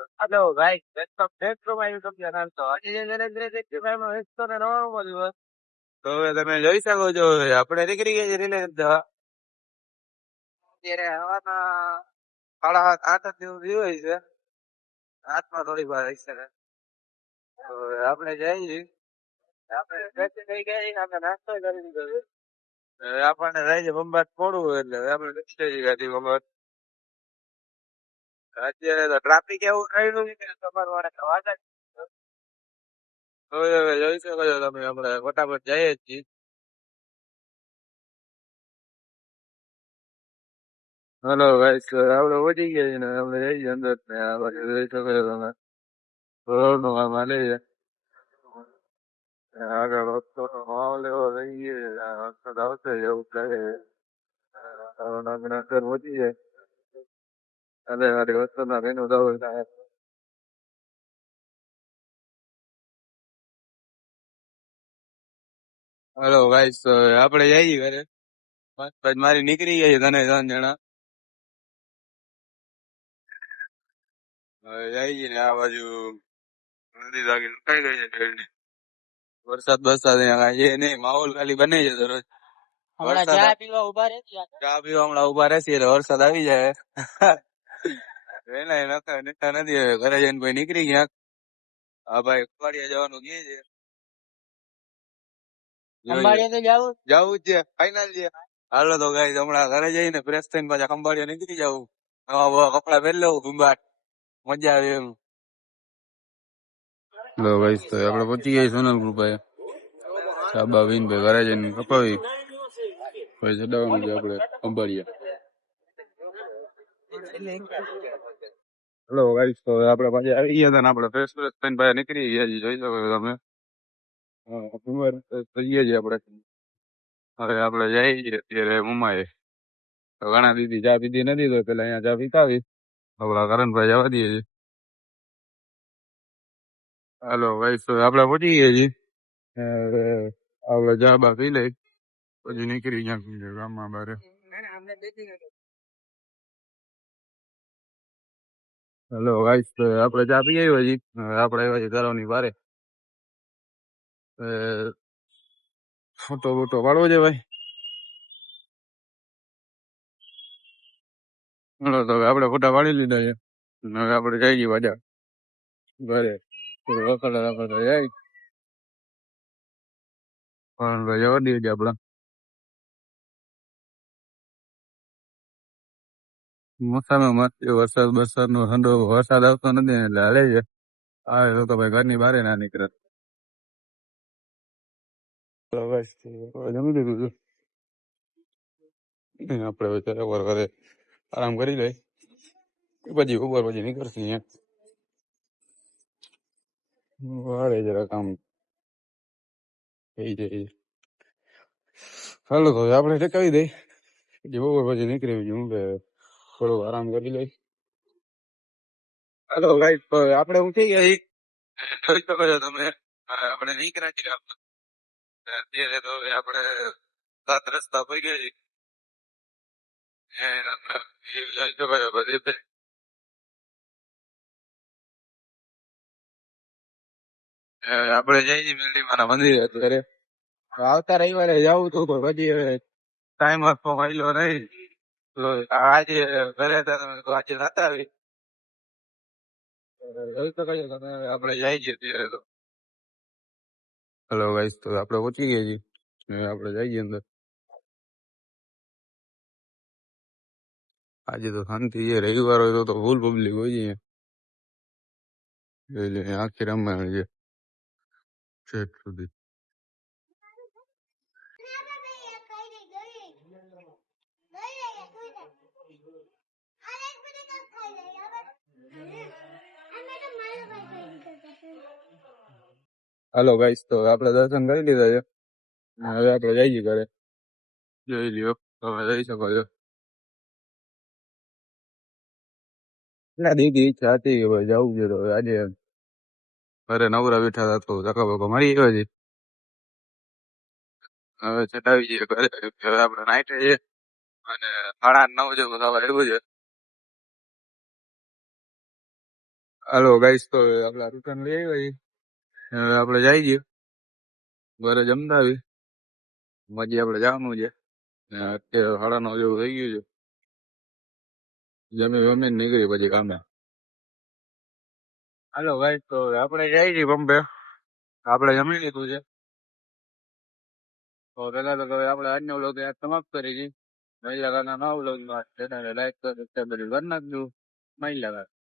Hello ભાઈ, welcome back to my YouTube channel. તો આજે જે નરેન્દ્ર ભાઈમાં 199મો દિવસ. તો હવે તમે જોઈ શકો છો, આપણે નીકળી ગયા છીએ રિલાયન્સ દવા. અત્યારે હવાના 7:30 8 જેવું થયું હોય છે. રાતમાં થોડી વાર રહી શકે. તો આપણે જઈએ. આપણે ફ્રેશ થઈ ગયા છીએ, આપણે નાસ્તો કરી લીધો છે. હવે આપણને રહી છે બંબાત મોડું હોય એટલે હવે આપણે નીકળી જઈએ ગાડી બંબાત. અત્યારે તો ટ્રાફિક એવું થયેલું છે કે તમારે વાળા વાત જ. હવે જોઈ શકો છો તમે, આપણે ફટાફટ જઈએ જ છીએ. હલો ગાઈસ, આપણે પહોંચી ગયા છીએ ને આપણે જઈએ અંદર ને આ બાજુ જોઈ શકો છો તમે. રોડ નું કામ હાલે છે. આગળ રસ્તો નો માહોલ એવો થઈ ગયો છે, આ વરસાદ આવશે એવું લાગે છે. આપણે અંદર પહોંચી જાય અને મારી વસ્તુના મેનુ દઉં થાય. હલો ગાઈસ, આપણે જઈએ ઘરે. પાંચ મારી નીકળી ગઈ છે તને 3 જણા. હવે જઈએ ને આ બાજુ નદી લાગી રોકાઈ ગઈ છે ટ્રેન. વરસાદ બરસાદ અહીંયા કાંઈ છે નહીં, માહોલ ખાલી બને છે દરરોજ. ચા પીવા હમણાં ઉભા રહેશે એટલે વરસાદ આવી જાય. એના નખા નથી, હવે ઘરે જઈને ભાઈ નીકળી ગયા. હા ભાઈ, ખંભાળિયા જવાનું કે છે. જવું જ છે, ફાઈનલ છે. હાલો તો ગાઈસ, હમણાં ઘરે જઈને ફ્રેશ થઈને પાછા ખંભાળિયા નીકળી જવું. નવા બવા કપડા પહેરી લેવું, ભૂંગાટ મજા આવે એમ. લો ગાઈસ, તો આપણે પહોંચી ગયા સોનલ કૃપાએ. સાબા વિનભાઈ ઘરે જઈને કપાવી પછી ચડાવવાનું છે આપણે ખંભાળિયા. હેલો ગાઈસ, તો આપણે પાછા આવી ગયા હતા ને આપણે ફ્રેશ થઈને પાછા નીકળી ગયા છીએ, જોઈ શકો છો તમે. થઈએ છીએ આપણે. હવે આપણે જઈએ છીએ અત્યારે મુંબઈ. તો ઘણા દીદી ચા પીધી નથી, તો પેલા અહીંયા ચા પીતા આવી. આપણા કરણભાઈ જવા દઈએ છીએ. હાલો ગાઈસ, તો આપણે પહોંચી ગયા છીએ. હવે આપણે ચા બા પી લઈ પછી નીકળી ગયા ગામમાં બારે. હેલો ગાઈસ, તો આપણે ચા પી આવ્યા છીએ. હવે આપણે આવ્યા છીએ તળાવની બારે. ફોટો બોટો પાડવો છે ભાઈ. ચલો તો હવે આપણે ફોટા પાડી લીધા છે. હવે આપણે જઈ છીએ પાછા ઘરે. વખડા રખડતા જાય પણ ભાઈ જવા દઈએ છીએ આપડા. મોસામાં મસ્ત વરસાદ નો ઠંડો વરસાદ આવતો નથી ને એટલે હાલે છે. હા તો ભાઈ ઘરની બહાર ના નીકળે. તો બસ જમી લીધું છે. આપણે હવે ઉપર ઘરે આરામ કરી લઈ પછી ઉપર પછી નીકળશે અહીંયા. વાળે જરા કામ થઈ જાય. હાલો તો આપણે ટેકાવી દઈ પછી ઉપર પછી નીકળી હું કે થોડો આરામ કરી લઈ. હાલો ગાઈસ, તો આપણે ઉઠી ગયા છીએ. જોઈ શકો છો તમે, આપણે નીકળ્યા છીએ. અત્યારે તો હવે આપણે 7 રસ્તા પડી ગયા છીએ. આપણે જઈ છીએ બિલ્ડિંગના મંદિરે. અત્યારે આવતા રવિવારે જવું હતું પણ પછી હવે ટાઈમ આપવો મળ્યો નહીં. તો આજે ઘરે હતા તમે તો આજે નતા આવી. જોઈ શકો છો તમે, આપણે જઈ છીએ અત્યારે તો. હેલો ગાઈસ, તો આપણે પહોંચી ગયા છીએ. હવે આપણે જઈએ અંદર. આજે તો શાંતિ છે, રવિવાર હોય તો ફૂલ પબ્લિક હોય છે. એટલે આખી રામાયણ છે છેક સુધી. હાલો ગાઈસ, તો આપણે દર્શન કરી લીધા છે. હવે આપણે જઈએ ઘરે. જોઈ લ્યો, તમે જઈ શકો છો. ના દીદી ઈચ્છા હતી કે ભાઈ જવું છે, તો આજે ઘરે નવરા બેઠા હતા તો ધક્કા બક્કા મારી ગયો છે. હવે ચટાવી જઈએ ઘરે. હવે આપણે નાઈટે છે અને 8:30 9 જેવું થવા આવ્યું છે. હાલો ગાઈસ, તો હવે આપણે રિટર્ન લઈ આવ્યા છીએ. હવે આપણે જઈ છીએ ઘરે જમતા આવી. હજી આપણે જવાનું છે. ને અત્યારે 9:30 જેવું થઈ ગયું છે. જમીને નીકળી પછી કામે. હાલો ગાઈસ, તો હવે આપણે જઈ છીએ પંપે. આપણે જમી લીધું છે. તો પેલા તો હવે આપણે આજનો વ્લોગ સમાપ્ત કરી છીએ. મહિલા ગાના નવા વ્લોગમાં ચેનલને લાઈક કરો, સબસ્ક્રાઇબ કરી નાખજો. મહિલા